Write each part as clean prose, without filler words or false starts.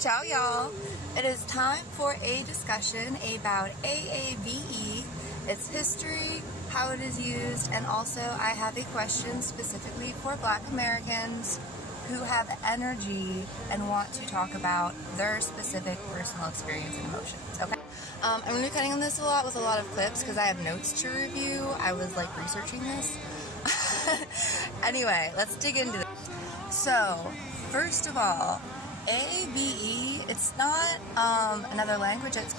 Ciao y'all! It is time for a discussion about AAVE, its history, how it is used, and also I have a question specifically for Black Americans who have energy and want to talk about their specific personal experience and emotions, okay? I'm going to be cutting on this a lot with a lot of clips because I have notes to review. I was like researching this. Anyway, let's dig into this. So, first of all, AAVE, it's not another language, it's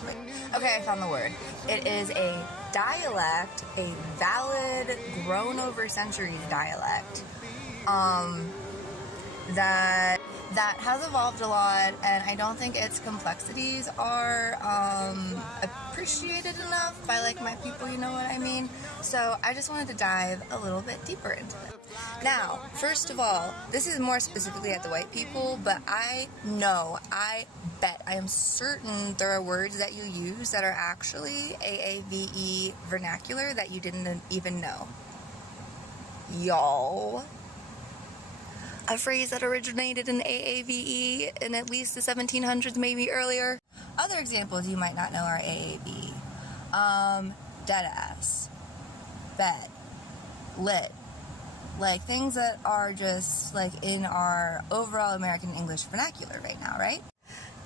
okay, I found the word. It is a dialect, a valid, grown over centuries dialect that has evolved a lot, and I don't think its complexities are appreciated enough by like my people, you know what I mean? So I just wanted to dive a little bit deeper into it. Now, first of all, this is more specifically at the white people, but I bet, I am certain there are words that you use that are actually AAVE vernacular that you didn't even know. Y'all. A phrase that originated in AAVE in at least the 1700s, maybe earlier. Other examples you might not know are AAVE. Deadass, bet, lit. Like things that are just like in our overall American English vernacular right now, right?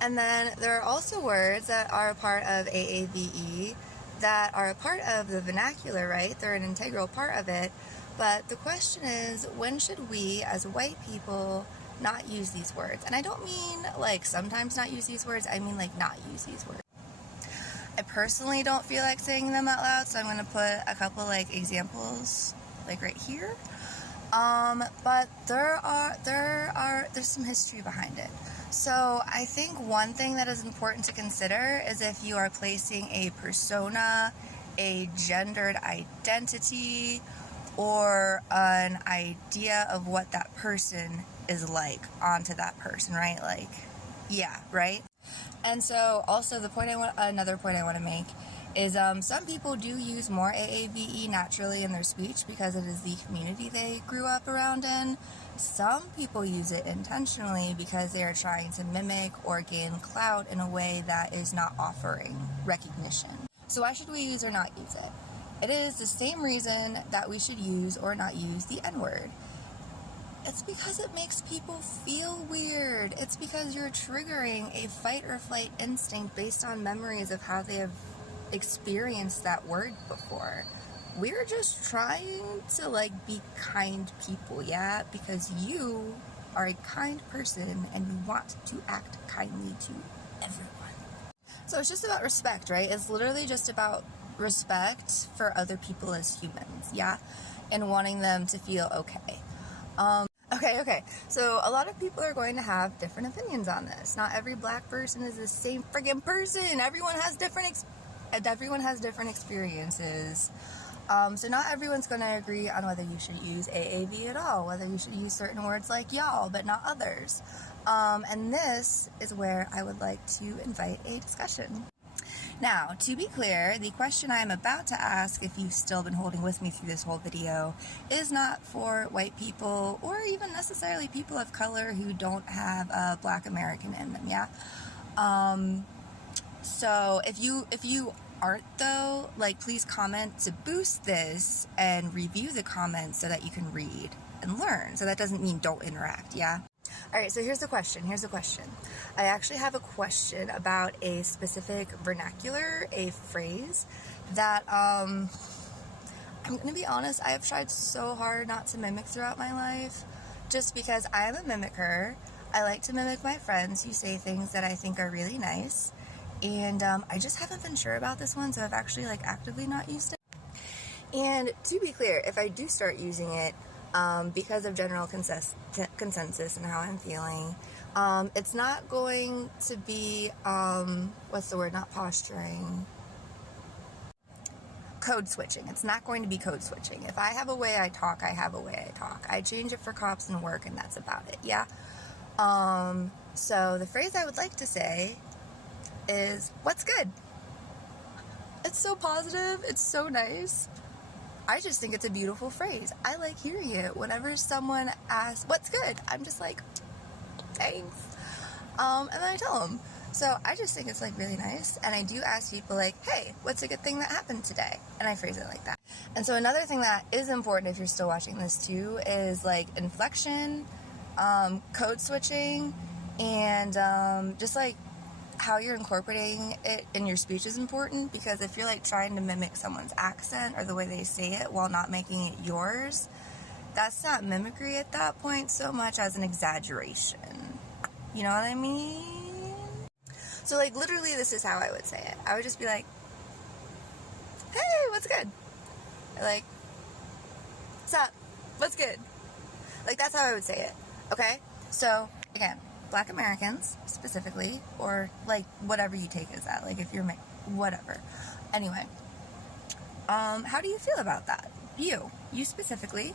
And then there are also words that are a part of AAVE that are a part of the vernacular, right? They're an integral part of it. But the question is, when should we as white people not use these words? And I don't mean like sometimes not use these words, I mean like not use these words. I personally don't feel like saying them out loud, so I'm going to put a couple like examples like right here. But there's some history behind it. So I think one thing that is important to consider is if you are placing a persona, a gendered identity, or an idea of what that person is like onto that person, right? Like, yeah, right? And so also another point I want to make is some people do use more AAVE naturally in their speech because it is the community they grew up around in. Some people use it intentionally because they are trying to mimic or gain clout in a way that is not offering recognition. So why should we use or not use it? It is the same reason that we should use or not use the N-word. It's because it makes people feel weird. It's because you're triggering a fight or flight instinct based on memories of how they have experienced that word before. We're just trying to like be kind people, yeah? Because you are a kind person and you want to act kindly to everyone. So it's just about respect, right? It's literally just about respect for other people as humans, yeah? And wanting them to feel okay. Okay. So a lot of people are going to have different opinions on this. Not every black person is the same friggin' person. Everyone has different experiences. So not everyone's going to agree on whether you should use AAV at all, whether you should use certain words like y'all, but not others. And this is where I would like to invite a discussion. Now, to be clear, the question I am about to ask, if you've still been holding with me through this whole video, is not for white people or even necessarily people of color who don't have a Black American in them, yeah? So if you aren't though, like please comment to boost this and review the comments so that you can read and learn. So that doesn't mean don't interact, yeah? Alright, so here's the question. I actually have a question about a specific vernacular, a phrase that, I'm going to be honest, I have tried so hard not to mimic throughout my life, just because I am a mimicker. I like to mimic my friends who say things that I think are really nice, and I just haven't been sure about this one, so I've actually like actively not used it. And to be clear, if I do start using it, because of general consensus and how I'm feeling, it's not going to be, not posturing, code switching. It's not going to be code switching. If I have a way I talk, I have a way I talk. I change it for cops and work, and that's about it, yeah? So the phrase I would like to say is, what's good? It's so positive, it's so nice. I just think it's a beautiful phrase. I like hearing it. Whenever someone asks, what's good? I'm just like, thanks. And then I tell them. So I just think it's like really nice, and I do ask people like, hey, what's a good thing that happened today? And I phrase it like that. And so another thing that is important if you're still watching this too is like inflection, code switching, and just like how you're incorporating it in your speech is important, because if you're like trying to mimic someone's accent or the way they say it while not making it yours, that's not mimicry at that point so much as an exaggeration. You know what I mean? So like literally this is how I would say it. I would just be like, hey, what's good? Or like, what's up? What's good? Like that's how I would say it. Okay? So again, Black Americans specifically, or like whatever you take as that, like if you're whatever. Anyway, how do you feel about that? You specifically.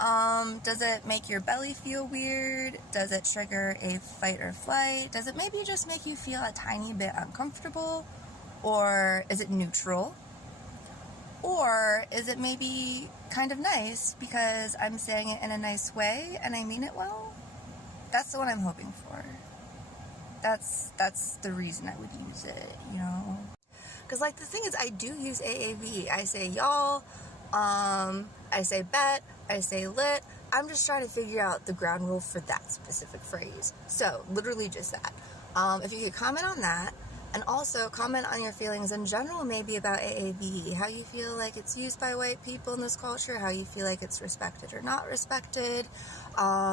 Does it make your belly feel weird? Does it trigger a fight or flight? Does it maybe just make you feel a tiny bit uncomfortable? Or is it neutral? Or is it maybe kind of nice because I'm saying it in a nice way and I mean it well? That's the one I'm hoping for. That's the reason I would use it, you know? Because like the thing is, I do use AAVE. I say y'all, I say bet, I say lit. I'm just trying to figure out the ground rule for that specific phrase. So, literally just that. If you could comment on that, and also comment on your feelings in general, maybe about AAVE, how you feel like it's used by white people in this culture, how you feel like it's respected or not respected,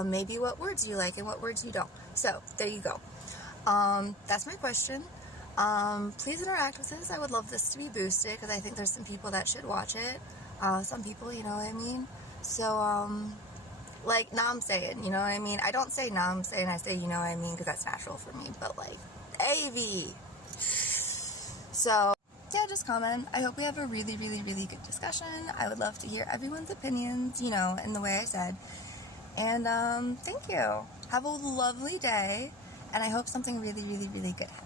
maybe what words you like and what words you don't. So, there you go. That's my question. Please interact with this. I would love this to be boosted, because I think there's some people that should watch it. Some people, you know what I mean? So, like, nah, I'm saying, you know what I mean? I don't say nah, I'm saying, I say, you know what I mean, because that's natural for me, but, like, AV. So, yeah, just comment. I hope we have a really, really, really good discussion. I would love to hear everyone's opinions, you know, in the way I said. And, thank you. Have a lovely day, and I hope something really, really, really good happens.